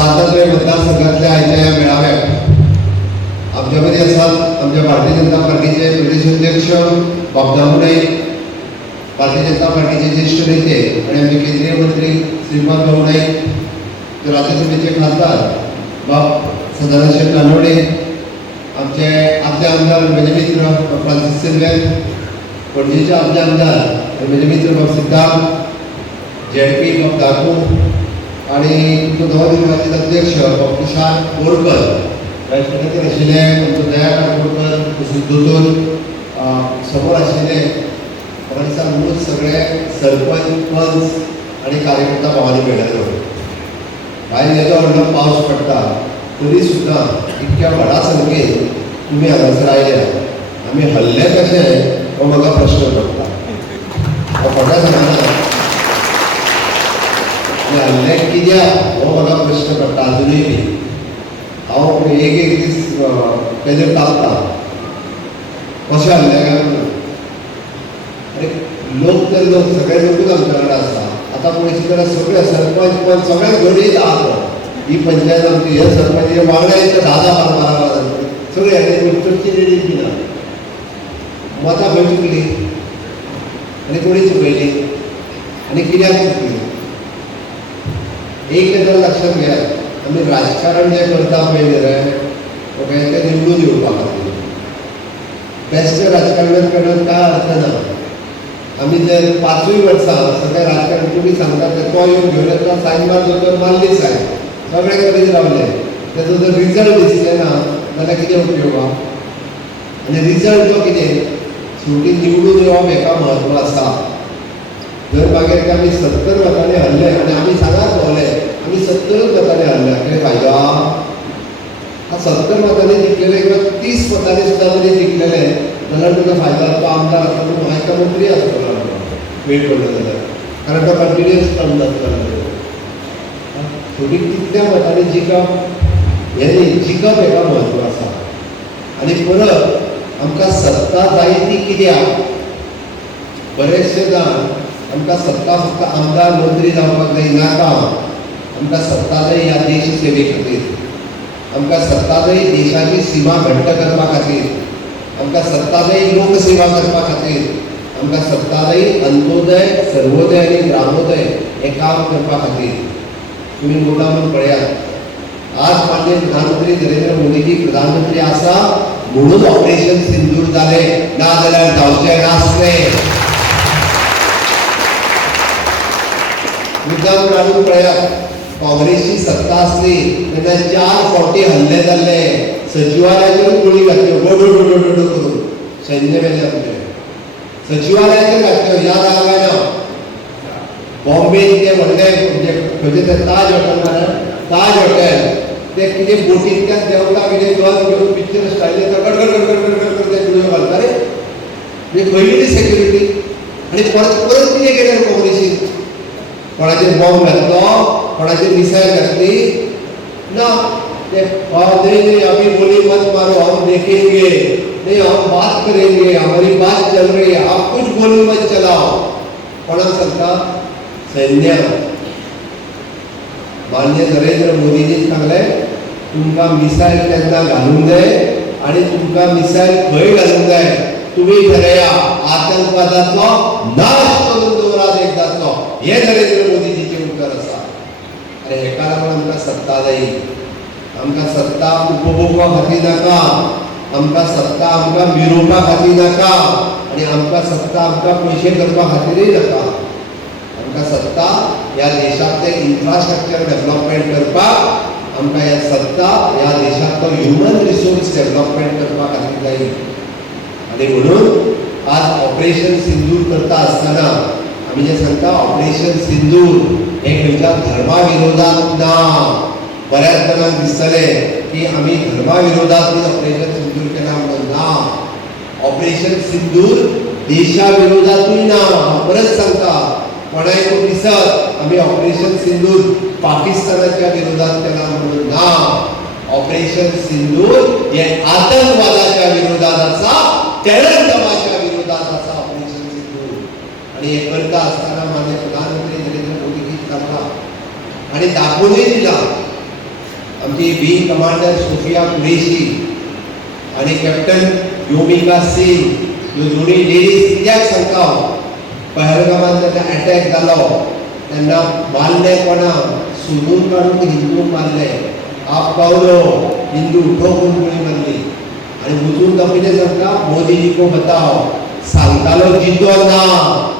सातारा मतदारसंघातल्या आयच्या या मेळाव्यात आमच्यामध्ये असतात आमच्या भारतीय जनता पार्टीचे प्रदेश अध्यक्ष बाबदामू नाईक, भारतीय जनता पार्टीचे ज्येष्ठ नेते आणि आमचे केंद्रीय मंत्री श्रीपाद भाऊ नाईक, राज्यसभेचे खासदार बाब सदानंद नानवडे, आमचे आदले आमदार माझे मित्र फ्रान्सिस सिल्वेन, पणजीचे आदले आमदार माझे मित्र बाब सिद्धार्थ, जेडपी बाब दाकू आणि नवनिर्वाचित अध्यक्ष बाब तुषार बोरकर, राष्ट्रपती आशिल्ले आमचो दयाकांत बोरकर दोतोर, समोर आशिल्ले दिसा म्हणून सगळे सरपंच पंच आणि कार्यकर्ता भावांनी मेळ्ळेलो. भायर येदो व्हडलो पावस पडटा तरी सुद्दां इतक्या व्हडा संख्येन तुमी हांगासर आयल्या. आमी हल्ले कशे हो म्हाका प्रश्न पडटा. हांव खोटें सांगना, हल्ले कित्याक हो म्हाका प्रश्न पडटा अजुनूय बी. हांव एक दीस तेजेर तापता कशें हल्ले काय म्हणून. लोक तर लोक सगळे लोकूच आमच्या कडेन आसा. आतां पळयची जाल्यार सगळे सरपंच पण सगळ्याच घडयेत आसा. ही पंचायत आमची हे सरपंच हे वांगडा येता 10-12 सगळे हे चडची लेडीज बी ना. मतां खंय चुकली आनी कोणी चुकयली आनी कित्याक चुकली. एक गजाल लक्षात घेयात, आमी राजकारण जे करता पळय न्ही रे तें निवडून येवपा खातीर. बेश्टे राजकारणांत करत कांय अर्थ ना. आमी जर 5 वर्सां सगळे राजकारण तुमी सांगतात तो येवन घेवन येता सायन मारता मारली सायन सगळे कडेन रावले. तेजो जर रिजल्ट दिसले ना जाल्यार कितें उपयोग आहा. आनी रिजल्ट तो कितें शेवटी निवडून येवप हेका म्हत्व आसा. जर मागीर आमी 70 मतांनी हरले आनी आमी सांगात भोंवले आमी 70 मतांनी हरल्या कितें फायदो आहा. 70 मतांनी जिंकलेले किंवा 30 मतांनी सुद्दां जरी जिंकलेले जाल्यार तुका फायदो आसा. तो आमदार आसा तूं हायका मंत्री आसतलो वेळ पडलो जाल्यार, कारण तो कंटिन्युअस काम जातलो. शेवटी कितल्या मतांनी जिखप हें न्ही, जिखप हेका म्हत्व आसा. आनी परत आमकां सत्ता जाय ती कित्याक. बरेचशे जाण आमकां सत्ता फक्त आमदार मंत्री जावपाक जाय नाका. आमकां सत्ता जाय ह्या देश सेवे खातीर. आमकां सत्ता जाय देशाची सीमा घट्ट करपा खातीर. आमकां सत्ता जाय लोकसेवा करपा खातीर. आमकां सत्ता जाय अंत्योदय सर्वोदय आनी ग्रामोदय हें काम करपा खातीर. तुमी मुद्दामून पळयात, आज माननीय प्रधानमंत्री नरेंद्र मोदीजी प्रधानमंत्री आसा म्हणून ऑपरेशन सिंदूर जालें, ना जाल्यार जावचें नासलें. मुद्दाम काडून पळयात, काँग्रेसची सत्ता आसली तेन्ना 4 फावटी हल्ले जाल्ले. सचिवालयाचेर गुळी घातल्यो डोडो करून सैन्य मेले आमचे. सचिवालयाचेर घातल्यो याद आहा काय ना. बॉम्बेन ते व्हडले म्हणजे खंयचे ते ताज हॉटेल मरे, ताज हॉटेल ते कितें बोटींतल्यान देंवता कितें गन घेवन पिक्चर स्टायलीन गडगड ते गुळयो घालता रे. म्हणजे खंय गेली सेक्युरिटी. आनी परत कितें केलें काँग्रेसीन. कोणाचेर बॉम्ब घातलो, कोणाचेर मिसायल घातली ना. नहीं अभी गोली मत मारो, हम देखेंगे, नहीं हम बात करेंगे, हमारी बात चल रही है, आप कुछ गोली मत चलाओ. कोणाक सांगता? सैन्य. माननीय नरेंद्र मोदीजी सांगले तुमकां मिसायल तेन्ना घालूंक जाय आनी तुमकां मिसायल खंय घालूंक जाय तुमी ठरया. आतंकवादाचो नाश करून दवरात एकदाचो. हे नरेंद्र मोदीजीचे उत्तर आसा. आनी हेका लागून आमकां सत्ता जाय. आमकां सत्ता उपभोगपा खातीर नाका. आमकां सत्ता आमकां मिरोवपा खातीर नाका. आनी आमकां सत्ता आमकां पयशे करपा खातीरय नाका. आमकां सत्ता ह्या देशांतले इन्फ्रास्ट्रक्चर डेव्हलपमेंट करपाक, आमकां ह्या सत्ता ह्या देशांतलो ह्युमन रिसोर्स डेव्हलपमेंट करपा खातीर जाय. आनी म्हणून आज ऑपरेशन सिंदूर करता आसतना आमी जे सांगता ऑपरेशन सिंदूर हे खंयच्या धर्मा विरोधात ना. बऱ्याच जणांक दिसतलें की आमी धर्मा विरोधात ऑपरेशन सिंदूर केला म्हणून ना. ऑपरेशन सिंदूर देशा विरोधातूय ना. परत सांगता, कोणाय दिसत आमी ऑपरेशन सिंदूर पाकिस्तानाच्या विरोधात केला म्हणून ना. ऑपरेशन सिंदूर हे आतंकवादाच्या विरोधात आसा, टेररिझमाच्या विरोधात आसा ऑपरेशन सिंदूर. आणि हे करता असताना माननीय प्रधानमंत्री नरेंद्र मोदीजी सांगला आणि दाखवूनही दिला आमची विंग कमांडर सोफिया कुरेशी आणि कॅप्टन योमिका सिंग ह्यो दोन्ही लेडीज कित्याक सांगता पहलगामांत जेन्ना अटॅक जालो तेन्ना मारले कोणाक सोदून काडून हिंदूंक मारले आप पावलो हिंदू ठोकून गोळी मारली आणि वचून तो कितें सांगता मोदी जी को बताओ सांगतालो जितो ना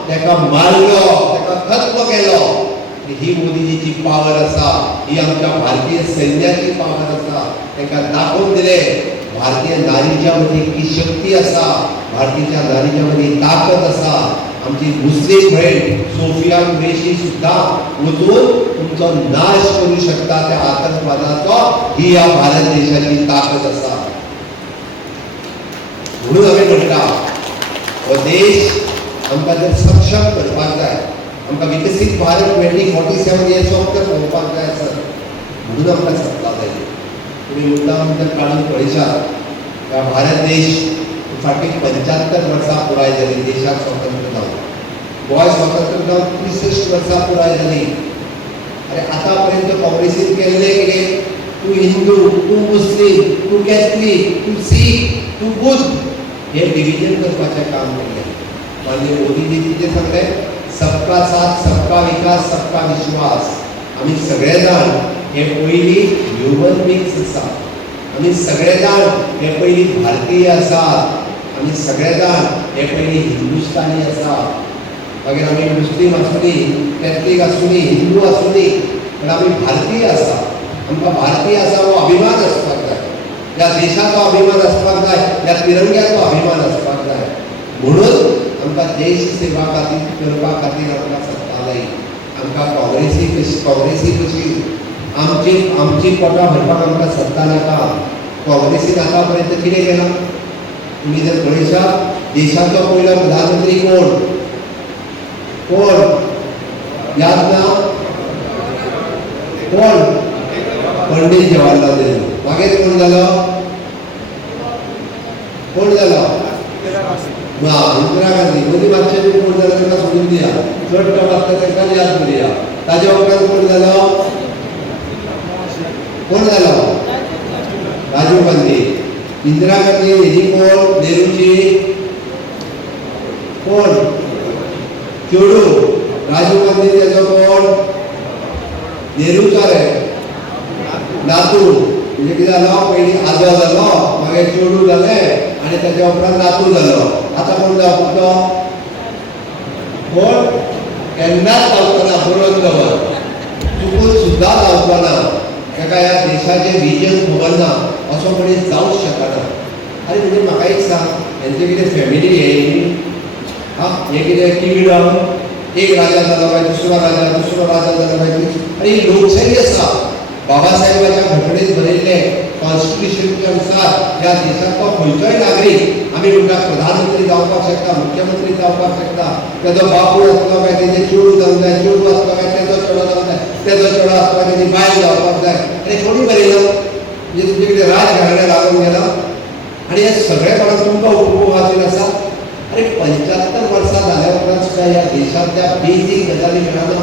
तेका मारलो तेका खत्म केलो ही मोदीजीची पावर आसा ही आमच्या भारतीय सैन्याची पावर आसा तेका दाखोवन दिले भारतीय नारीच्या मध्ये की शक्ती आसा भारतीय नारीच्या मध्ये ताकद आसा आमची मुस्लीम बहीण सोफिया कुरेशी सुद्धा वचून तुमचो नाश करू शकता त्या आतंकवादाचो ही या भारत देशाची ताकद आसा म्हणून आमी म्हणटा हो देश आमकां जर सक्षम करपाक जाय आमकां विकसीत भारत 2047 हे स्वप्न पळोवपाक जाय आसा म्हणून आमकां सत्ता जाय तुमी मुद्दाम जर काडून पळयशात ह्या भारत देश फाटी 75 वर्सां पुराय जाली देशाक स्वतंत्र जावन गोंय स्वतंत्र जावन 63 वर्सां पुराय जाली अरे आतां पर्यंत काँग्रेसीन केल्लें कितें तूं हिंदू तूं मुस्लीम तूं कॅथलीक तूं सीख तूं बुद्ध हे डिविजन करपाचें काम केल्लें माननीय मोदीजी कितें सांगलें सबका साथ सबका विकास सबका विश्वास आमी सगळे जाण हे पयली ह्युमन बिंग्स आसा आमी सगळे जाण हे पयली भारतीय आसात आमी सगळे जाण हे पयली हिंदुस्तानी आसा मागीर आमी मुस्लीम आसुनी कॅथलीक आसुनी हिंदू आसुनी पण आमी भारतीय आसा आमकां भारतीय आसा हो अभिमान आसपाक जाय ह्या देशाचो अभिमान आसपाक जाय ह्या तिरंग्याचो अभिमान आसपाक जाय म्हणून आमकां देश सेवा खातीर करपा खातीर आमकां सत्ता जाय आमकां काँग्रेसी कशी आमची पोटां भरपाक आमकां सत्ता नाका काँग्रेसीन आतां पर्यंत कितें केलां तुमी जर पळयशात देशाचो पयलो प्रधानमंत्री कोण याद ना कोण पंडित जवाहरलाल नेहरू मागीर कोण जालो इंदिरा गांधी मदीं मातशें कोण जालो ताका सोडून दिया चड टप आसता ताका याद करुया ताज्या उपरांत कोण जालो राजीव गांधी इंदिरा गांधी हेजी कोण नेहरूची कोण चेडू राजीव गांधी तेजो कोण नेहरूचो रे नातू म्हणजे कितें जालो पयलीं आजो जालो मागीर चेडू जालें आनी ताच्या उपरांत नातू जालो आतां कोण जावपाचो कोण केन्नाच जावचो ना बरोबर दवर चुकून सुद्दां जावचो ना ताका ह्या देशाचें विजन खबर ना असो मनीस जावंक शकना अरे म्हणजे म्हाका एक सांग हेंचे कितें फॅमिली हे कितें किंगडम एक राजा जालो काय दुसरो राजा जालो काय आनी ही लोकशाही आसा बाबासाहेबाच्या घटनेत बरयल्लें कॉन्स्टिट्यूशनच्या अनुसार ह्या देशाचो खंयचोय नागरीक आमी म्हणटा प्रधानमंत्री जावपाक शकता मुख्यमंत्री जावपाक शकता तेजो बापूय आसलो काय तेजे चेडू जावंक जाय चेडू आसलो काय तेजो चेडो जावंक जाय तेजो चेडो आसलो काय तेजी बायल जावपाक जाय आनी कोणी बरयलो म्हणजे तुमचे कितें राजघराणे लागून गेला आनी हे सगळे कोणाक तुमकां उपभोगाचेर आसा अरे 75 वर्सां जाल्या उपरांत सुद्दां ह्या देशांतल्या बेजीक गजाली मेळना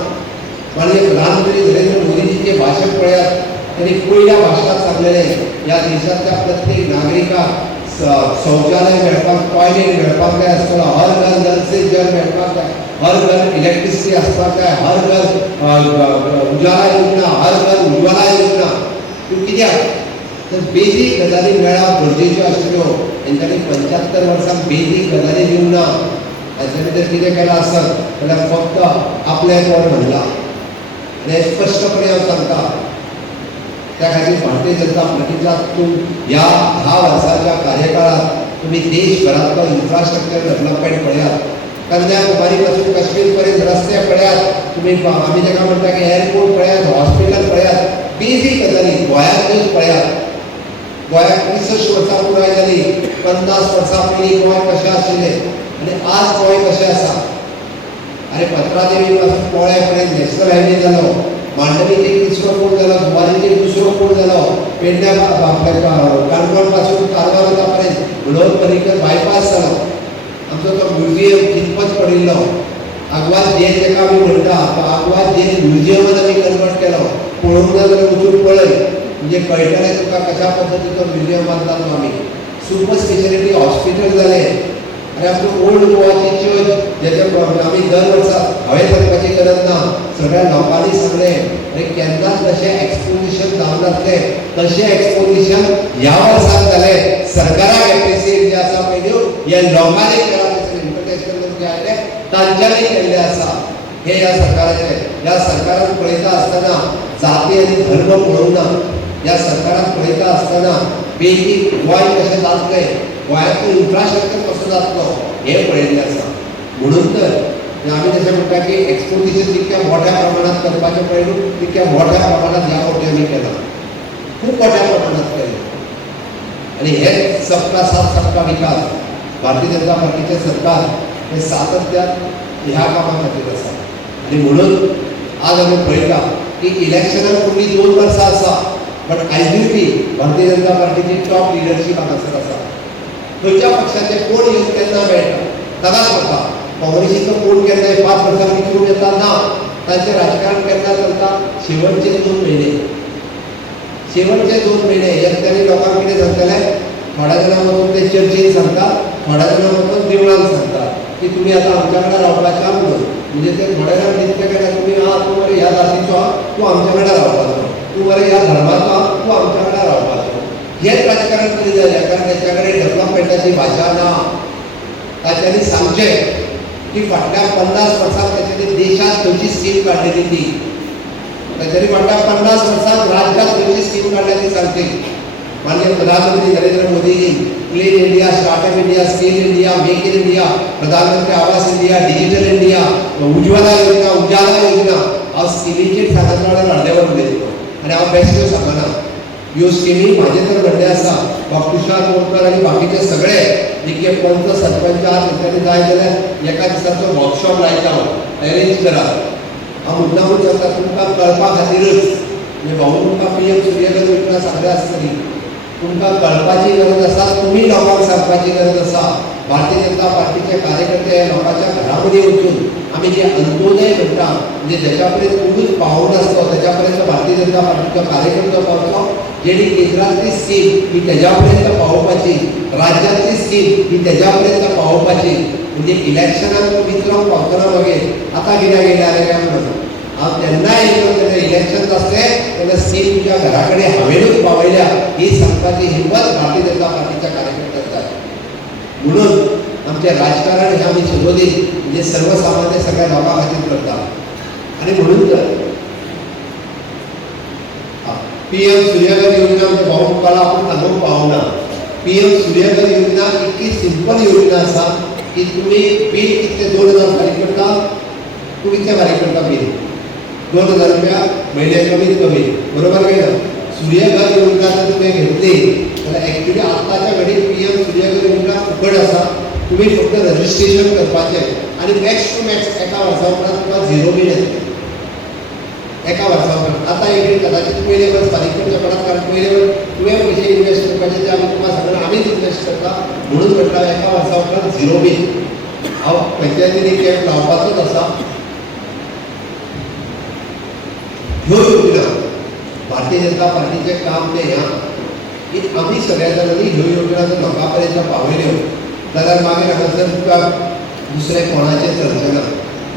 माननीय प्रधानमंत्री नरेंद्र मोदीजीचे भाशण पळयात त्यांनी पयल्या भाशणात सांगलेलें ह्या देशांतल्या प्रत्येक नागरिकाक शौचालय मेळपाक टॉयलेट मेळपाक जाय आसतलो हर घर नल से जल मेळपाक जाय हर घर इलेक्ट्रिसिटी आसपाक जाय हर घर उजाला योजना हर घर उज्वला योजना कित्याक तर बेजीक गजाली मेळप गरजेच्यो आशिल्ल्यो तेंच्यांनी 75 वर्सांक बेजीक गजाली दिवंक ना तांच्यांनी जर कितें केलां आसत जाल्यार फक्त आपलें कोण म्हणलां आनी स्पश्टपणे हांव सांगता त्या खातीर भारतीय जनता पार्टीच्या ह्या 10 वर्सांच्या कार्यकाळात तुम्ही देशभरातलो इन्फ्रास्ट्रक्चर डेव्हलपमेंट पळयात कन्याकुमारी पासून काश्मीर पर्यंत रस्ते पळयात तुम्ही आमी जेका म्हणटा की एअरपोर्ट पळयात हॉस्पिटल पळयात बेजीक गजाली गोंयांतूच पळयात गोंयाक 63 वर्सां पुराय जाली 50 वर्सां पयलीं गोंय कशें आशिल्लें आनी आज गोंय कशें आसा अरे पत्रादेवी पासून पोळ्या पर्यंत नॅशनल हायवे जालो मांडवीचे तिसरो पूल जालो जुवारीचे दुसरो पूल जालो पेडण्या काणकोण पासून कारवार पर्यंत उलोर पर्रीकर बायपास जालो आमचो तो म्युझियम कितपत पडिल्लो आग्वाद जेल जेका आमी म्हणटा तो आग्वाद जेल म्युझियमान आमी कन्वर्ट केलो पळोवंक ना जाल्यार वचून पळय म्हणजे म्हणजे कळटलें तुका कशा पद्दतीचो म्युजियम बांदतालो आमी सुपर स्पेशलिटी हॉस्पिटल जालें आनी आमची ओल्ड गोवाची चर्च जेचे आमी दर वर्सा हांवें करपाची गरज ना सगळ्या लोकांनी सगळें आनी केन्नाच तशें एक्सपोजिशन जावं नासलें तशें एक्सपोजिशन ह्या वर्साक जालें सरकाराक एप्रिसिएट जे आसा पळय न्हू हे लोकांनी केलां इंटरनॅशनल जे आयले तांच्यांनी केल्लें आसा हे ह्या सरकारान पळयता आसतना जाती आनी धर्म पळोवंक ना ह्या सरकारान पळयता आसतना बेगीन गोंय कशें जातलें गोंयाचो इन्फ्रास्ट्रक्चर कसो जातलो हे पळयल्लें आसा म्हणून तर आमी जशें म्हणटा की एक्सपोजिशन जितक्या मोठ्या प्रमाणात करपाचें पळय तितक्या मोठ्या प्रमाणात ह्या फावटी आमी केलां खूब मोठ्या प्रमाणात केलें आनी हे सबका साथ सबका विकास भारतीय जनता पार्टीचे सरकार हे सातत्यान ह्या कामा खातीर आसा आनी म्हणून आज आमी पळयता की इलेक्शनाक फुडलीं 2 वर्सां आसा बट आयजूय भारतीय जनता पार्टीची टॉप लिडरशीप हांगासर आसा खंयच्या पक्षाचे कोण येवन केन्ना मेळटा ताकाच पडटा काँग्रेसीचो कोण केन्नाय 5 वर्सां विचून येता ना तांचें राजकारण केन्ना चलता शेवटचे 2 म्हयने शेवटचे 2 म्हयने एकट्यानी लोकांक कितें सांगतलें थोड्या जाणां वचून ते चर्चीन सांगता थोड्या जाणां वचून देवळान सांगता की तुमी आतां आमच्या कडेन रावपाचें आहा म्हणून म्हणजे ते थोड्या जाण दिसते काय तुमी आहा तूं मरे ह्या जातीचो आहा तूं आमच्या कडेन रावपाचो तूं मरे ह्या धर्माचो आहा तूं आमच्या कडेन रावपाचो हेच राजकारण कधी जालें कारण तेच्या कडेन डेव्हलपमेंटाची भाशा ना ताच्यांनी सांगचें की फाटल्या 50 वर्सांक तेच्यानी देशांत खंयची स्कीम काडलेली ती तेच्यानी फाटल्या 50 वर्सांक राज्यांत खंयची स्कीम काडल्या ती सांगची माननीय प्रधानमंत्री Narendra Modiji clean India startup India skill India make in India प्रधानमंत्री आवास इंडिया डिजिटल इंडिया उज्ज्वला योजना उजाला योजना हांव स्किमीचेर सांगता वांगडा अर्देवर उलयतलो आनी हांव बेश्टो सांगना ह्यो स्किमी म्हाजे तर व्हडले आसा तुषार मोरकर आनी बाकीचे सगळे जितके पंच सरपंच आहात तेंच्यांनी जाय जाल्यार एका दिसाचो वर्कशॉप लायता हांव अरेंज करात हांव मुद्दामूच सांगता तुमकां कळपा खातीरच म्हणजे भाऊ तुमकां PM सूर्यकांत योजना सांगल्या आसतली तुमकां कळपाची गरज आसा तुमी लोकांक सांगपाची गरज आसा भारतीय जनता पार्टीचे कार्यकर्ते लोकांच्या घरामध्ये वचून आमी जे अंत्योदय म्हणटा म्हणजे ज्याच्या पर्यंत कोणूच पावूंक नासलो तेच्या पर्यंत भारतीय जनता पार्टीचो कार्यकर्तो पावचो जेणी केंद्रांतली स्कीम ही तेज्या पर्यंत पावोवपाची राज्यांतली स्कीम ही तेज्या पर्यंत पावोवपाची म्हणजे इलेक्शनाक विचरोंक पावतना मागीर आतां कित्याक येयल्या काय म्हणून हांव तेन्ना येयलो तेन्ना इलेक्शन आसलें तेन्ना स्कीम तुज्या घरा कडेन हांवेनूच पावयल्या ही सांगपाची हिंमत भारतीय जनता पार्टीच्या कार्यकर्त्यांक जाय म्हणून आमचें राजकारण हें आमी सुरवातीक म्हणजे सर्वसामान्य सगळ्या लोकां खातीर करता आनी म्हणून तर PM सूर्यघर योजना म्हणजे भाऊ तुकाला आपूण सांगूंक पावना PM सूर्यघर योजना इतकी सिंपल योजना आसा की तुमी बील कितले 2000 फारीक करता तूं कितले फारीक करता बील 2000 रुपया म्हयन्याक कमीत कमी बरोबर काय ना सूर्यघर योजना जर तुवें घेतली जाल्यार एक्चुअली आतांच्या घडीक PM सूर्यघर योजना फुकट आसा तुमी फक्त रजिस्ट्रेशन करपाचें आनी मॅक्स टू मॅक्स एका वर्सा उपरांत तुका 0 बील येतलें एका वर्सा उपरांत आतां एक कदाचित पयले वर्स फारीक करचें पडत कारण पयले वर्स तुवें पयशे इन्वेस्ट करपाचे ते आमी तुका सगळें आमीच इन्वेस्ट करता म्हणून म्हटल्यार एका वर्सा उपरांत 0 बील हांव पंचायतीनी कॅम्प लावपाचोच आसा ह्यो योजना भारतीय जनता पार्टीचें काम तें ह्या की आमी सगळ्या जाणांनी ह्यो योजना जर लोकां पर्यंत पावयल्यो जाल्यार मागीर हांगासर तुका दुसरें कोणाचें चलचें ना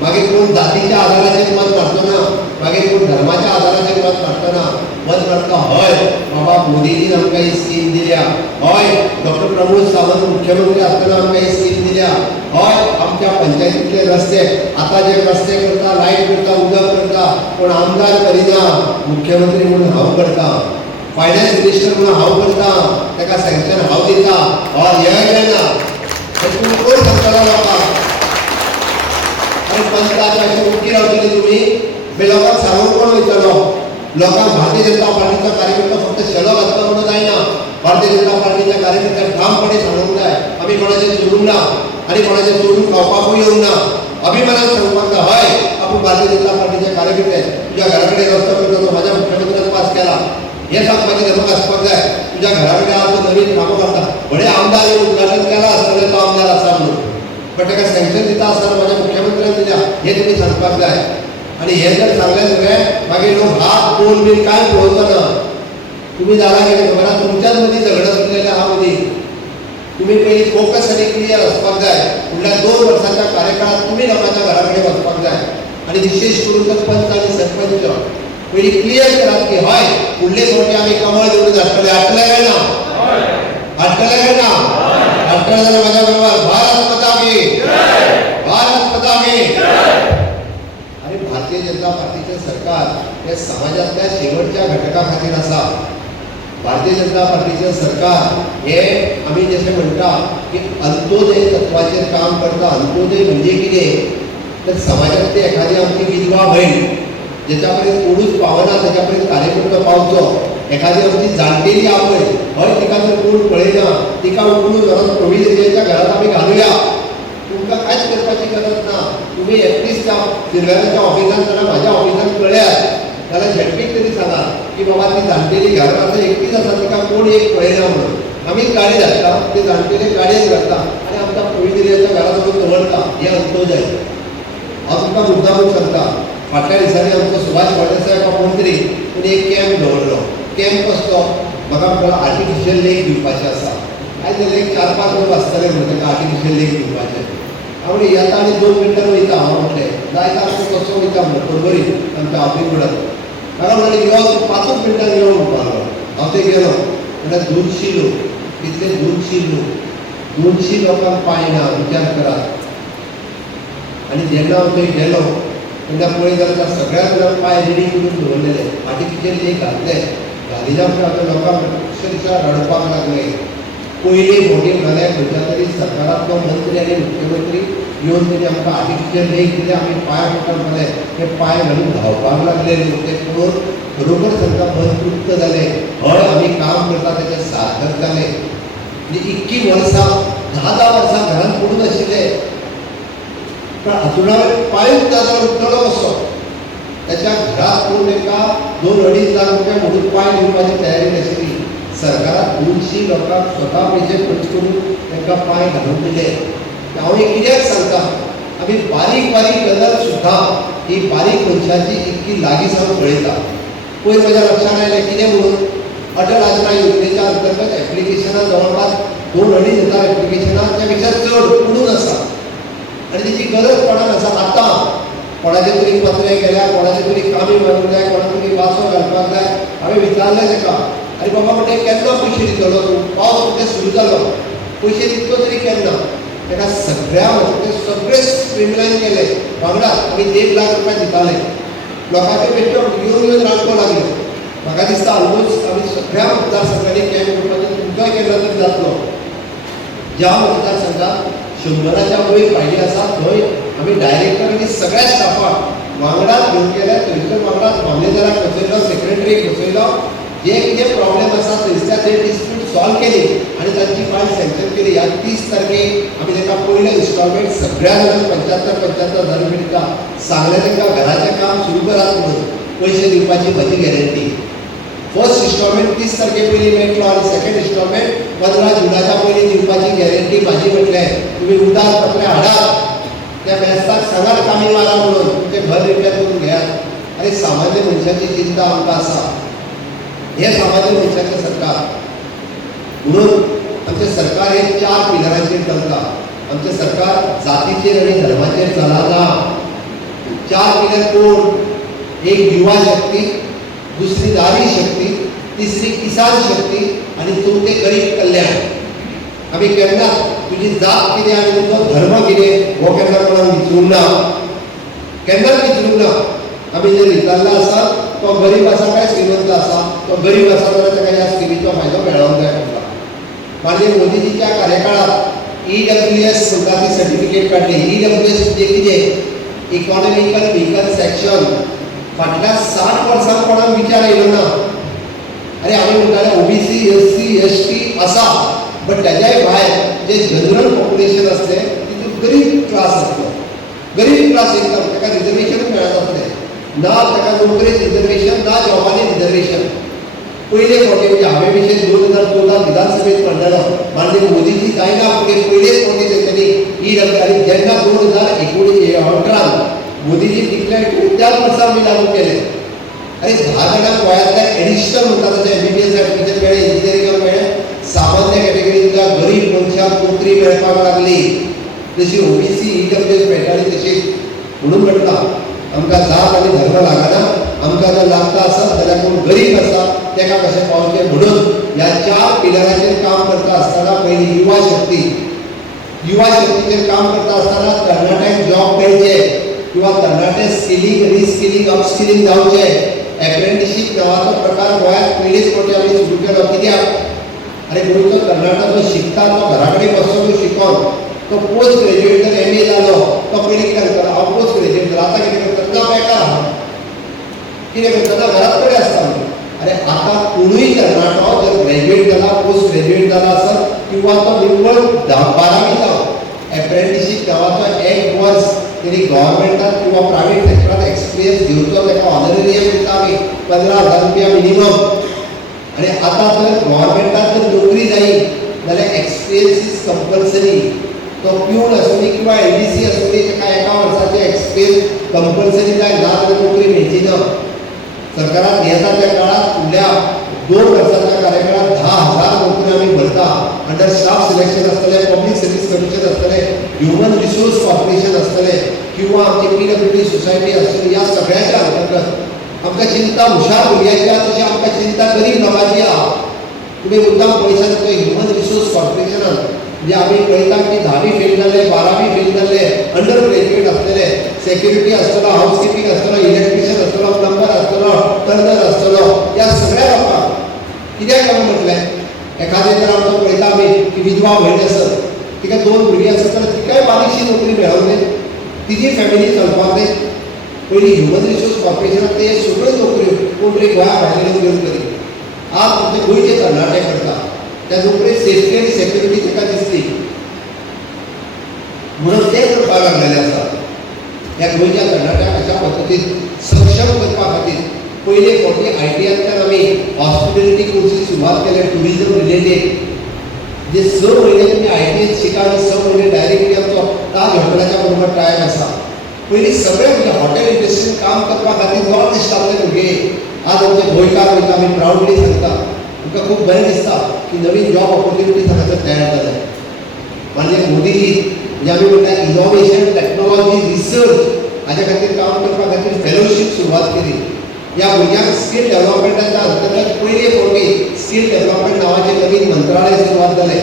मागीर कोण जातीच्या आदाराचेर मत मारचो ना मागीर कोण धर्माच्या आदाराचेर मत मारतना मत मारता हय बाबा मोदीजीन आमकां ही स्कीम दिल्या हय डॉक्टर प्रमोद सावंत मुख्यमंत्री आसतना आमकां ही स्कीम दिल्या हय आमच्या पंचायतींतले रस्ते आतां जे रस्ते करता लायट करता उदक करता पूण आमदार करिना मुख्यमंत्री म्हणून हांव करता फायनान्स मिनिस्टर म्हणून हांव करता ताका सँक्शन हांव दिता हय हें जायना तूं कोण सांगतलो लोकांक आनी पंचायत अशी उडकी रावतली तुमी लोकांक सांगूंक कोण वयतलो लोकांक भारतीय जनता पार्टीचो कार्यकर्तो फक्त शेलो घातलो म्हणून जायना भारतीय जनता पार्टीच्या कार्यकर्त्यांक ठामपणे सांगूंक जाय आमी कोणाचें सोडूंक ना आनी कोणाचें सोडून खावपाकूय येवंक ना अभिमानान सांगपाक जाय हय आपूण भारतीय जनता पार्टीचे कार्यकर्ते तुज्या घरा कडेन रस्तो करता तो म्हाज्या मुख्यमंत्र्यान पास केला हे सांगपाचें धर्म आसपाक जाय तुज्या घरा कडेन हांव तो नवीन कामो करता व्हडे आमदार येवन उद्घाटन केलां आसतलें तो आमदार आसा म्हणून पण ताका सँक्शन दिता आसतना म्हाज्या मुख्यमंत्र्यान दिल्या हे तुमी सांगपाक जाय आनी हे जर सांगलें सगळें मागीर लोक हात पोल बीन कांय पळोवचो ना तुम्ही जाणा गेले मला तुमच्याच मध्ये झगडत असलेल्या हा मध्ये तुम्ही पहिले फोकस आणि क्लियर असपाक जाय. पुढल्या 2 वर्षाच्या कार्यकाळात तुम्ही लोकांच्या घराकडे वचपाक जाय आणि विशेष करून तर पंच आणि सरपंच पहिले क्लियर करात की हय फुडले फावटी आम्ही कमळ निवडून हाडटले. हाडटले काय ना? हाडटले काय ना? हाडटले जाल्यार माझ्या बरोबर भारत माता की जय, भारत माता की जय. आणि भारतीय जनता पार्टीचे सरकार हे समाजातल्या शेवटच्या घटका खातीर आसा. भारतीय जनता पार्टीचे सरकार हे आम्ही जसे म्हणटा की अंत्योदय तत्वाचेर काम करता. अंत्योदय म्हणजे कितें तर समाजातली एखादी आमची विधवा बहीण ज्याच्यापर्यंत कोणूच पावना त्याच्यापर्यंत कार्यकर्तो पावचो. एखादी आमची जाणटेली आवय हय तिका जर कोण पळयना तिका उखलून घरात प्रोव्हिजनाच्या घरात आम्ही घालुया. तुमकां कांयच करपाची गरज ना. तुम्ही एकटीच त्या सिल्वेराच्या ऑफिसांत जाल्यार म्हाज्या ऑफिसांत कळयात जाल्यार झटपीक तरी सांगा की बाबा ती जाणटेली घरात आसा एकटीच आसा तिका कोण एक पळयना म्हणून आम्ही गाडी धाडटा. ते जाणटेले गाडयेन घालता आनी आमकां प्रोव्हिजनाच्या घरात व्हरून दवरता. हे अंत्योदय. हांव तुमकां मुद्दामूच सांगता फाटल्या दिसांनी आमचो सुभाष फळदेसाय मंत्री तुणी एक कॅम्प दवरलो. कॅम्प कसलो म्हाका म्हणटा आर्टिफिशियल लेक दिवपाचें आसा. आयज जाल्यार एक 4-5 लोक आसतले म्हणून ताका आर्टिफिशियल लेक दिवपाचें. हांव म्हणलें येता आनी 2 मिनटान वयता. हांव म्हणलें जायता आमचो कसो वयता म्हणून परवरीत आमच्या ऑफिस म्हणत म्हाका म्हणलें यो 5 मिनटान यो म्हणपाक लागलो. हांव थंय गेलो म्हणल्यार 200 लोक. कितले 200 लोक. 200 लोकांक पांय ना विचार करात. आणि जेन्ना हांव थंय गेलो तेन्ना पळय जाल्यार सगळ्या लोकांक पांय रेडी करून दवरलेले. आर्टिफिशियल लेक घातले. घालिना उपरांत लोकांक अक्षरशः रडपाक लागले. पयले फावटी म्हणाले खंयच्या तरी सरकारांतलो मंत्री आनी मुख्यमंत्री येवन तेणी आमकां आर्टिफिशियल लेक दिले. आमी पांय पडटात मरे ते पांय घालून धांवपाक लागले लोक. ते पळोवन खरोखर तांकां मन तृप्त जालें. हय आमी काम करता तेचे सार्थक जालें. म्हणजे इतकी वर्सां 10-10 वर्सां घरांत पडून आशिल्ले पण हातून पांयूच ना जाल्यार उठलो कसो. त्याच्या घरात कोण ताका 2-2.5 लाख रुपया म्हणून पांय दिवपाची तयारी नाशिल्ली. सरकारान 200 लोकांक स्वता पयशे खर्च करून तांकां पांय घालून दिले. हांव हे कित्याक सांगता आमी बारीक बारीक गजाल सुद्दां ही बारीक मनशाची इतकी लागीं सावन पळयता. पयर म्हज्या लक्षांत आयलें कितें म्हणून अटल आश्रय योजनेच्या अंतर्गत एप्लिकेशनां जवळपास 2-2.5 हजार एप्लिकेशनां त्या पेक्षा चड पडून आसा. आणि त्याची गरज कोणाक आसा आतां. कोणाचे तरी पत्रे गेल्यार कोणाचे तरी कामी मारूंक जाय कोणाक तरी वासो घालपाक जाय. हांवें विचारलें ताका आरे बाबा म्हणटा केन्ना पयशे दितलो तूं. पावस म्हणटा सुरू जालो पयशे दितलो तरी केन्ना. ताका सगळ्या ते सगळे स्ट्रीमलायन केले. वांगडाच आमी 1 लाख रुपया दिताले. लोकांचे पेट्रोल येवन येवन रावंक लागले. म्हाका दिसता ऑलमोस्ट आमी सगळ्या मतदारसंघांनी कॅम्प करपाचो तुमचोय केन्ना तरी जातलो. ज्या मतदारसंघात 100च्या वयर फायली आसा थंय आमी डायरेक्टर आनी सगळ्या स्टाफाक वांगडाच घेवन गेले. थंयसर वांगडाच मामलेदाराक बसयलो सेक्रेटरीक बसयलो. जे कितें प्रॉब्लेम आसा थंयसर ते डिस्प्यूट सॉल्व केली आनी तांची फायल सँक्शन केली. ह्या 30 तारखेक आमी ताका पयले इन्स्टॉलमेंट सगळ्या जाणांक 75-75 हजार दिता. सांगलें तांकां घराचें काम सुरू करात म्हणून पयशे दिवपाची म्हजी गॅरंटी. फर्स्ट इन्स्टॉलमेंट 30 तारखे पयलीं मेळटलो आनी सेकंड इन्स्टॉलमेंट 15 जुनाच्या पयलीं दिवपाची गॅरंटी म्हाजी. म्हटलें तुमी उदार पत्रे हाडात त्या मेस्ताक सांगात कामी मारा म्हणून तुमचें घर रिपेर करून घेयात. आनी सामान्य मनशाची चिंता आमकां आसा. हे सामान्य मनशाचें सरकार म्हणून आमचें सरकार हे 4 पिलरांचेर चलता. आमचें सरकार जातीचेर आनी धर्माचेर चलना. 4 पिलर कोण? एक युवा शक्ती, दुसरी नारी शक्ती, तिसरी किसान शक्ती आणि 4थें गरीब कल्याण. आमी केन्ना तुजी जात कितें आनी तुजो धर्म कितें हो केन्ना कोणाक विचारूंक ना. केन्नाच विचारूंक ना. आमी जर विचारला आसा तो गरीब आसा काय श्रीमंत आसा. तो गरीब आसा जाल्यार ताका ह्या स्किमीचो फायदो मेळोंक जाय पडटा. माननीय मोदीजीच्या कार्यकाळात EWS म्हणटा ती सर्टिफिकेट काडली. EWS म्हणजे कितें? Economical vehicle section. फाटल्या 60 वर्सांक कोणाक विचार येयलो ना. अरे आमी म्हणटाले OBC SC ST आसा बट त्याच्याय भायर जे जनरल पॉप्युलेशन आसलें तितून गरीब क्लास आसलो. गरीब क्लास एकदम ताका रिजर्वेशन मेळत आसलें. ना ताका नोकरेक रिजर्वेशन ना जॉबांनी रिजर्वेशन. पयले फावटी म्हणजे हांवें विशेष 2014 विधानसभेत म्हणलेलो माननीय मोदीजी जायना फुडें पयलेच फावटी तेंच्यांनी EWS आनी जेन्ना 2018 मोदीजी डिक्लेअर केली त्याच वर्सा आमी लागू केले. आनी 10 जाणांक गोंयांतल्या एडिशनल म्हणटा तशें MBBS येवपाक लागली जशी ओबीसी ईडब्ल्यूएस मेळटाली तशी म्हणून म्हणटा आमकां जात आनी धर्म लागना आमकां जर लागता आसत जाल्यार कोण गरीब आसा ताका कशें पावचें म्हणून ह्या 4 पिलराचेर काम करता आसतना पयली युवा शक्तीचेर काम करता आसतना तरणाट्यांक जॉब मेळचे किंवा तरणाटे स्किलिंग रिस्किलिंग अपस्किलिंग जावचे एप्रेंटिसशीप नांवाचो प्रकार गोंयांत पयलींच फावटी आमी सुरू केलो कित्याक अरे गोंयचो तरणाटो जो शिकता तो घरा कडेन बसून शिकोन तो पोस्ट ग्रॅज्युएट जर MA जालो तो पयलीं कितें करता हांव पोस्ट ग्रॅज्युएट जालो आतां कितें करता ना बेकार आहा कितें करता ना घराच कडेन आसता अरे आतां कोणूय तरणाटो जर ग्रॅज्युएट जाला पोस्ट ग्रॅज्युएट जाला आसत किंवा तो निव्वळ 12वी जावं एप्रेंटिसशीप नांवाचो 1 वर्स तरी गव्हर्मेंटात किंवा प्रायव्हेट सेक्टरात एक्सपिरियन्स घेवचो ताका ऑनरेरियम दिता आमी 15,000 रुपया मिनिमम आणि आता जर गव्हर्मेंटात जर नोकरी जायी जाल्यार एक्सपिरियन्स इज कंपल्सरी तो प्यून आसूंदी किंवा LDC आसूंदी ताका 1 वर्साचे एक्सपिरियन्स कंपल्सरी जाय ना जाल्यार नोकरी मेळची ना सरकारान येता त्या काळात फुडल्या 2 वर्साच्या कार्यकाळात 10,000 नोकरी आमी भरता अंडर स्टाफ सिलेक्शन आसतलें पब्लीक सर्वीस कमिशन आसतलें ह्युमन रिसोर्स कॉर्पोरेशन आसतलें किंवा आमची PWD सोसायटी आसतली ह्या सगळ्याच्या अंतर्गत आमकां चिंता हुशार भुरग्याची आसा तशी आमकां चिंता गरीब लोकांची आहा तुमी मुद्दाम पळयशात पळय ह्युमन रिसोर्स कॉर्पोरेशनान म्हणजे आमी पळयता की 10वी फेल जाल्ले 12वी फेल जाल्ले अंडर ग्रॅज्युएट आसतले सेक्युरिटी आसतलो हावसकीपिंग आसतलो इलेक्ट्रिशियन आसतलो प्लंबर आसतलो टर्नर आसतलो ह्या सगळ्या लोकांक कित्याक हांवें म्हटलें एखादें जर आमचो पळयता आमी की विधवा भयण आसत तिका 2 भुरगीं आसत जाल्यार तिकाय बारीकशी नोकरी मेळोंक जाय तिजी फॅमिली चलपाक जाय पयलीं ह्युमन रिसोर्स कॉर्पोरेशनान ते सगळ्यो नोकऱ्यो कोण तरी गोंया भायले घेवन करी आज आमचे गोंयचे तरणाटे करता त्या नोकरेक सेफ्टी आनी सेक्युरिटी ताका दिसली म्हणून ते करपाक लागलेले आसा ह्या गोंयच्या तरणाट्यांक अशा पद्दतीन सक्षम करपा खातीर पयले फावटी ITIंतल्यान आमी हॉस्पिटॅलिटी कोर्सीस सुरवात केले टुरिजम रिलेटेड जे 6 म्हयने तुमी ITIंत शिका आनी 6 म्हयने डायरेक्टली आमचो ताज हॉटेलाच्या बरोबर टायम आसा पयलीं सगळे म्हणजे हॉटेल इंडस्ट्रीन काम करपा खातीर नॉर्थ इस्टांतले भुरगे आज आमचे गोंयकार वयता आमी प्रावडली सांगता तुमकां खूब बरें दिसता की नवीन जॉब ऑपॉर्च्युनिटीज हांगासर तयार जाले म्हणजे मोदीजी म्हणजे आमी म्हणटा इनोव्हेशन टॅक्नॉलॉजी रिसर्च हाच्या खातीर काम करपा खातीर फेलोशीप सुरवात केली ह्या भुरग्यांक स्कील डेव्हलपमेंटाच्या अंतर्गत पयले फावटी स्कील डेव्हलपमेंट नांवाचें नवीन मंत्रालय सुरवात जालें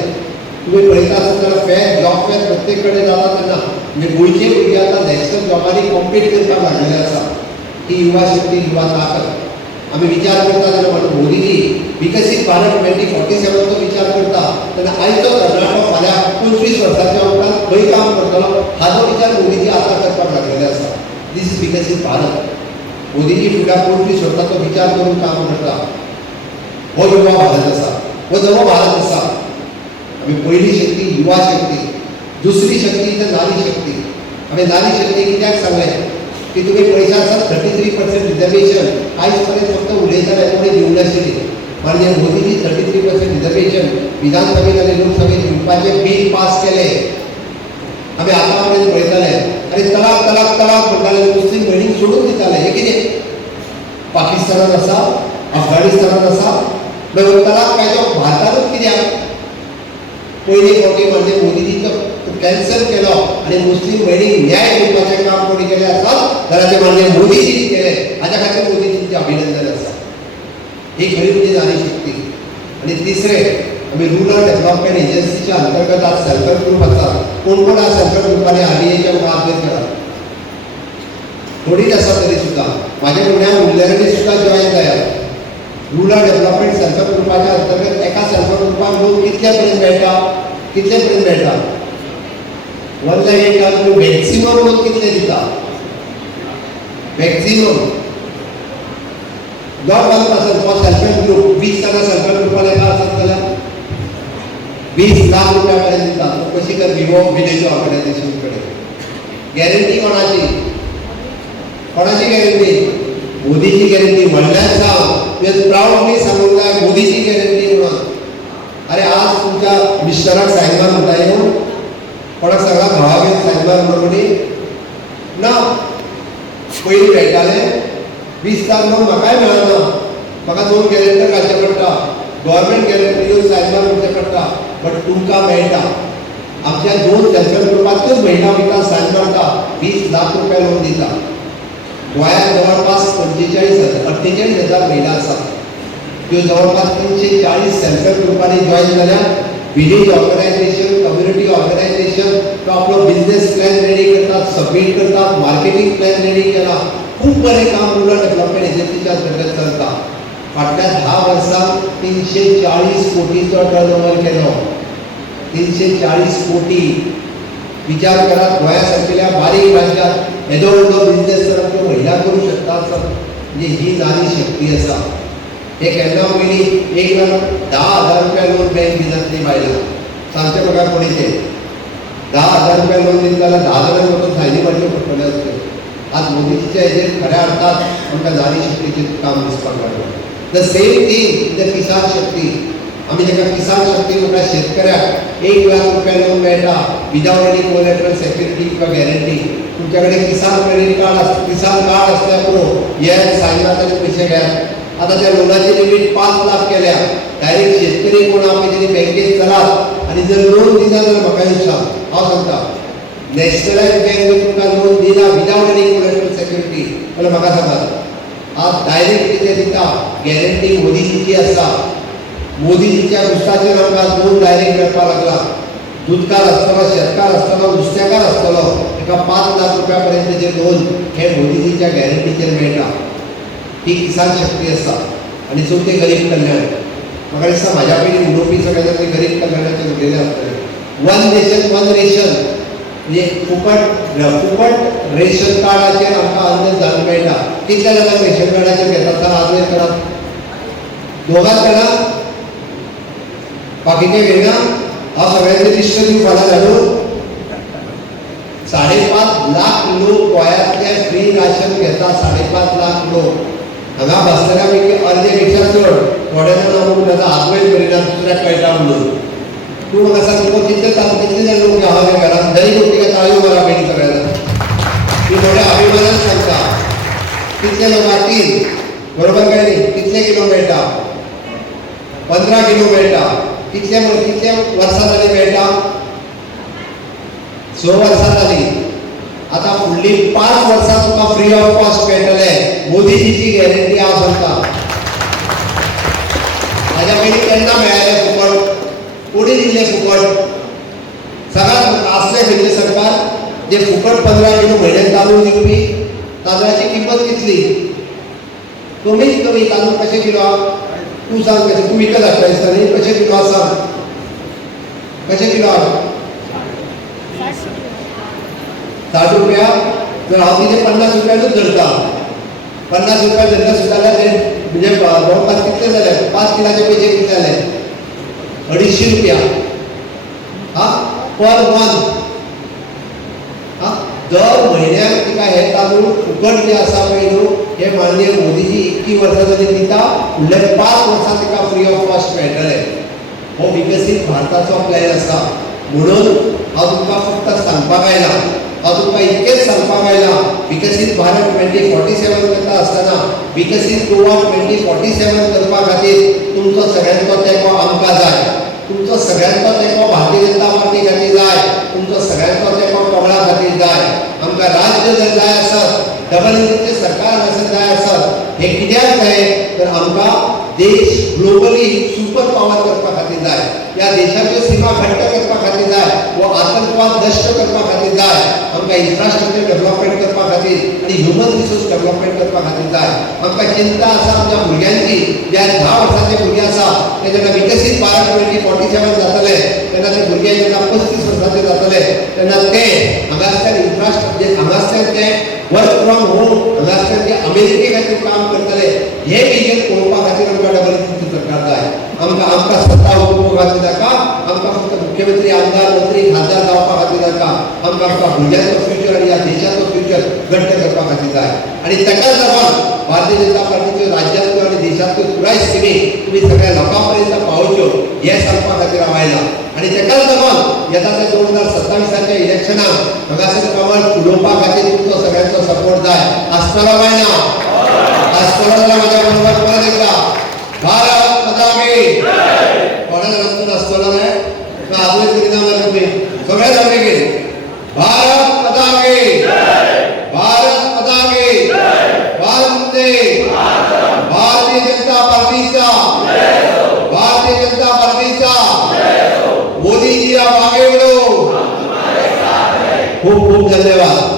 तुम्ही पळयता आसत जाल्यार फेर जॉब फेर प्रत्येक कडेन जाता तेन्ना म्हणजे गोंयचे भुरगे आतां नॅशनल जॉबांनी कॉम्पीट करपाक लागलेले आसा ही युवा शक्ती युवा ताकद आमी विचार करता तेन्ना म्हणटा मोदीजी विकसीत भारत 2047 चो विचार करता तेन्ना आयचो तरणाटो फाल्यां 25 वर्सांच्या उपरांत खंय काम करतलो हाचो विचार मोदीजी आतां करपाक लागलेले आसा दीस इज विकसीत भारत मोदीजी फुडल्या 25 वर्सांचो विचार करून काम करता हो युवा भारत आसा हो नवो भारत आसा आमी पयली शक्ती युवा शक्ती दुसरी शक्ती तर नारी शक्ती आमी नारी शक्ती कित्याक सांगलें की तुमी पळयता आसत 33% रिजर्वेशन आयज पर्यंत फक्त उलयताले कोणी दिवंक नाशिल्ली म्हणजे मोदीजी 33% रिजर्वेशन विधानसभेत आनी लोकसभेत दिवपाचे बील पास केले आमी आतां पर्यंत पळयताले आनी तलाक तलाक तलाक म्हणटाले मुस्लीम भयणीक सोडून दिताले हे कितें पाकिस्तानात आसा अफगाणिस्तानात आसा मागीर तलाक कायदो भारतानूच कित्याक पयली फावटी म्हणजे मोदीजीचो कॅन्सल केलो आनी मुस्लीम भयणीक न्याय दिवपाचें काम कोणी केलें आसत जाल्यार तें म्हणजे मोदीजीन केलें हाच्या खातीर मोदीजींचें अभिनंदन आसा ही खरी म्हणजे नारी शक्ती आनी तिसरें आमी रुरल डेव्हलपमेंट एजन्सीच्या अंतर्गत आज सेल्फ हेल्प ग्रुप आसा कोण कोण आज सेल्फ हेल्प ग्रुपांनी RDAच्या मार्फत केला थोडीच आसा तरी सुद्दां म्हाज्या फुड्यान उरलेल्यांनी सुद्दां जॉयन जायात रुरल डेव्हलपमेंट सेल्फ हेल्प ग्रुपाच्या अंतर्गत एका सेल्फ हेल्प ग्रुपाक लोन कितल्या पर्यंत मेळटा 1 लाख 8 लाख मॅक्सिमम लोन कितले दिता maximum not 1% for self help group 20 जाणां सेल्फ हेल्प ग्रुपान येता आसत जाल्यार 20 लाख रुपया पर्यंत दिता कशी कर विवो विलेज ऑर्गनायझेशन कडेन गॅरंटी कोणाची गॅरंटी मोदीची गॅरंटी म्हणल्यार सांग प्राऊडली सांगूंक जाय मोदीची गॅरंटी म्हणून अरे आज तुमच्या मिस्टराक सायन मार म्हणटा न्हू कोणाक सांगा घोवा घेवन सायन मार म्हणून ना पयलीं मेळटाले 20 लाख लोन म्हाकाय मेळना म्हाका 2 गॅरंटर घालचे पडटा गव्हर्मेंट गॅरंटी घेवन सायन मार म्हणचे पडटा बट तुमकां मेळटा आमच्या 2 सेल्फ ग्रुपांतूच महिला विकास सांगता 20 लाख रुपया लोन दिता. गोंयांत जवळपास 48,000 महिला आसात. त्यो जवळपास 340 सेल्फ ग्रुपांनी जॉईन जाल्या. विलेज ऑर्गनायझेशन, कम्युनिटी ऑर्गनायझेशन तो आपलो बिझनेस प्लॅन रेडी करतात, सबमिट करतात, मार्केटिंग प्लॅन रेडी केला. खूप बरें काम रुरल डेव्हलपमेंट एजन्सीच्या अंतर्गत चलता. फाटल्या 10 वर्सांत 340 कोटीचो टर्नओव्हर केलो. 340 कोटी. विचार करात, गोंया सारकेल्या बारीक राज्यांत येदो व्हडलो बिझनेस जर त्यो महिला करूं शकतात म्हणजे ही नारी शक्ती आसा. हे केन्ना पयलीं 1,10,000 रुपया लोन बँक दिनातली बायलां. सांगचें म्हाका कोणी तें 10,000 रुपया लोन दिता जाल्यार 10 जाणांक वचून सायनी मारच्यो पडटल्यो आसल्यो. आज मोदीजीच्या हेजेर खऱ्या अर्थात आमकां नारी शक्तीचें काम दिसपाक लागलें. द सेम थिंग द किसान शक्ती. आमी ताका किसान शक्ती म्हणटा शेतकऱ्याक 1 लाख रुपया लोन मेळटा विदाउट एनी कोलॅटरल सेक्युरिटी किंवा गॅरंटी. तुमच्या कडेन किसान क्रेडिट कार्ड किसान कार्ड आसल्यार पुरो हे सायनाचे पयशे घेयात. आता त्या लोनाची लिमीट 5 लाख केल्या. डायरेक्ट शेतकरी कोण आमी तरी बँकेत चलात आनी जर लोन दिना जाल्यार म्हाका सांग. हांव सांगता नॅशनलायज बँक तुमकां लोन दिना विदाउट एनी कोलॅटरल सेक्युरिटी जाल्यार म्हाका सांगात. आज डायरेक्ट कितें दिता गॅरंटी मोदीजीची आसा. मोदीजीच्या नुस्त्याचेर आमकां लोन डायरेक्ट मेळपाक लागला. दूधकार आसतलो, शेतकार आसतलो, नुस्तेकार आसतलो ताका 5 लाख रुपया पर्यंतचे लोन हे मोदीजीच्या गॅरंटीचेर मेळटा. ही किसान शक्ती आसा. आनी चवथें गरीब कल्याण. म्हाका दिसता म्हाज्या पयलीं उलोवपी सगळ्यांनी गरीब कल्याणाचेर उलयलें आसतलें. 1 नेशन 1 रेशन म्हणजे फुकट रेशन कार्डाचेर आमकां अन्न धान्य मेळटा. कितल्या जाणांक रेशन कार्डाचेर घेतात तर आजूय करात. दोगांच जाणां बाकीचे घेयना. हांव सगळ्यांचे लिस्ट दिवं फाल्यां धाडून. 5.5 लाख लोक गोंयांतले फ्री राशन घेता. 5.5 लाख लोक. हांगा बसलेल्या पैकी अर्धेपेक्षा चड थोडे जाण अमूक जाता हातवयर करिना दुसऱ्याक कळटा म्हणून. तूं म्हाका सांग तुका कितले जाण लोक गांवांतल्या घरांत दरी तुका ताळयो मारा पयलीं सगळ्या जाण. ती थोड्या अभिमानान सांगता कितले लोक खातीर बरोबर काय न्ही. कितले किलो मेळटा 15 किलो मेळटा. कितले वर्सां जाली मेळटा 6 वर्सां जाली. आता फुडली 5 वर्सां तुका फ्री ऑफ कॉस्ट मेळटले. मोदीजीची गॅरंटी हांव सांगता. हाज्या पयलीं केन्ना मेळ्ळें फुकट? कोणी दिल्लें फुकट? सगळ्यांत आसलें खंयचें सरकार जे फुकट 15 किलो म्हयन्याक तांदूळ दिवपी. तांदळाची किंमत कितली? कमीत कमी तांदूळ कशें किलो आहा? तूं सांग कशें. तूं विकत हाडटा दिसता न्ही. कशें किलो आसा? कशें किलो आहा? 60 रुपया. जर हांव तिथे 50 रुपयानूच धरता 50 रुपया धरता सुद्दां जाल्यार म्हणजे जवळपास कितले जाले 5 किलाचे पयशे कितले जाले 250 रुपया. हा पर मंथ. हा दर म्हयन्याक तिका हे तांदूळ फुकट जे आसा पळय न्हू हे माननीय मोदीजी 21 वर्सां जाली दिता. फुडले 5 वर्सां तिका फ्री ऑफ कॉस्ट मेळटले. हो विकसीत भारताचो प्लॅन आसा. म्हणून हांव तुमकां फक्त सांगपाक आयला. हांव तुमकां इतकेंच सांगपाक आयला विकसीत भारत 2047 करता आसतना विकसीत गोवा 2047 करपा खातीर तुमचो सगळ्यांचो तेंको आमकां जाय. तुमचो सगळ्यांचो तेंको भारतीय जनता पार्टी खातीर जाय. तुमचो सगळ्यांचो तेंको कमळा खातीर जाय. आमकां राज्य जर जाय आसत डबल इंजिनचें सरकार जर जाय आसत हे कित्याक जाय तर आमकां देश ग्लोबली सुपर पॉवर करपा खातीर जाय. या देशाच्यो सीमा घट्ट करपा खातीर जाय. वो आतंकवाद नश्ट करपा खातीर जाय. आमकां इन्फ्रास्ट्रक्चर डेव्हलपमेंट करपा खातीर आनी ह्युमन रिसोर्स डेव्हलपमेंट करपा खातीर जाय. आमकां चिंता आसा आमच्या भुरग्यांची जे 10 वर्सांचे भुरगे आसा ते जेन्ना विकसीत भारत 2047 जातले तेन्ना ते भुरगे जेन्ना 35 वर्सांचे जातले तेन्ना ते हांगासल्यान इन्फ्रास्ट्रक्चर हांगासल्यान ते वर्क फ्रॉम होम हांगासल्यान ते अमेरिके खातीर काम करतले. हे विजन पळोवपा खातीर आमकां डबल इंजिनचें सरकार जाय. आमकां सत्ता उपभोग खातीर नाका. आमकां फक्त मुख्यमंत्री आमदार मंत्री खासदार जावपा खातीर नाका. आमकां भुरग्यांचो फ्युचर आनी ह्या देशाचो फ्युचर घट्ट करपा खातीर जाय. आनी ताकाच लागून भारतीय जनता पार्टीच्यो राज्यांतल्यो आनी देशांतल्यो पुराय स्किमी तुमी सगळ्या लोकां पर्यंत पावोवच्यो हें सांगपा खातीर हांव आयला. आनी ताकाच लागून येता ते 2027च्या इलेक्शनाक हांगासर कमळ फुलोवपा खातीर तुमचो सगळ्यांचो सपोर्ट जाय. आसतलो काय ना? आसतलो जाल्यार म्हाज्या बरोबर परत एकदा भारत माता की जय. कोणा जाणांचो आसतलो न्हय? आजूय करिना मरे तुमी. सगळ्या जागेक भारत माता की भारत माता की वंदे भारतीय जनता पार्टीचा भारतीय जनता पार्टीचा मोदी जी आप आगे बढ़ो खूप खूप धन्यवाद.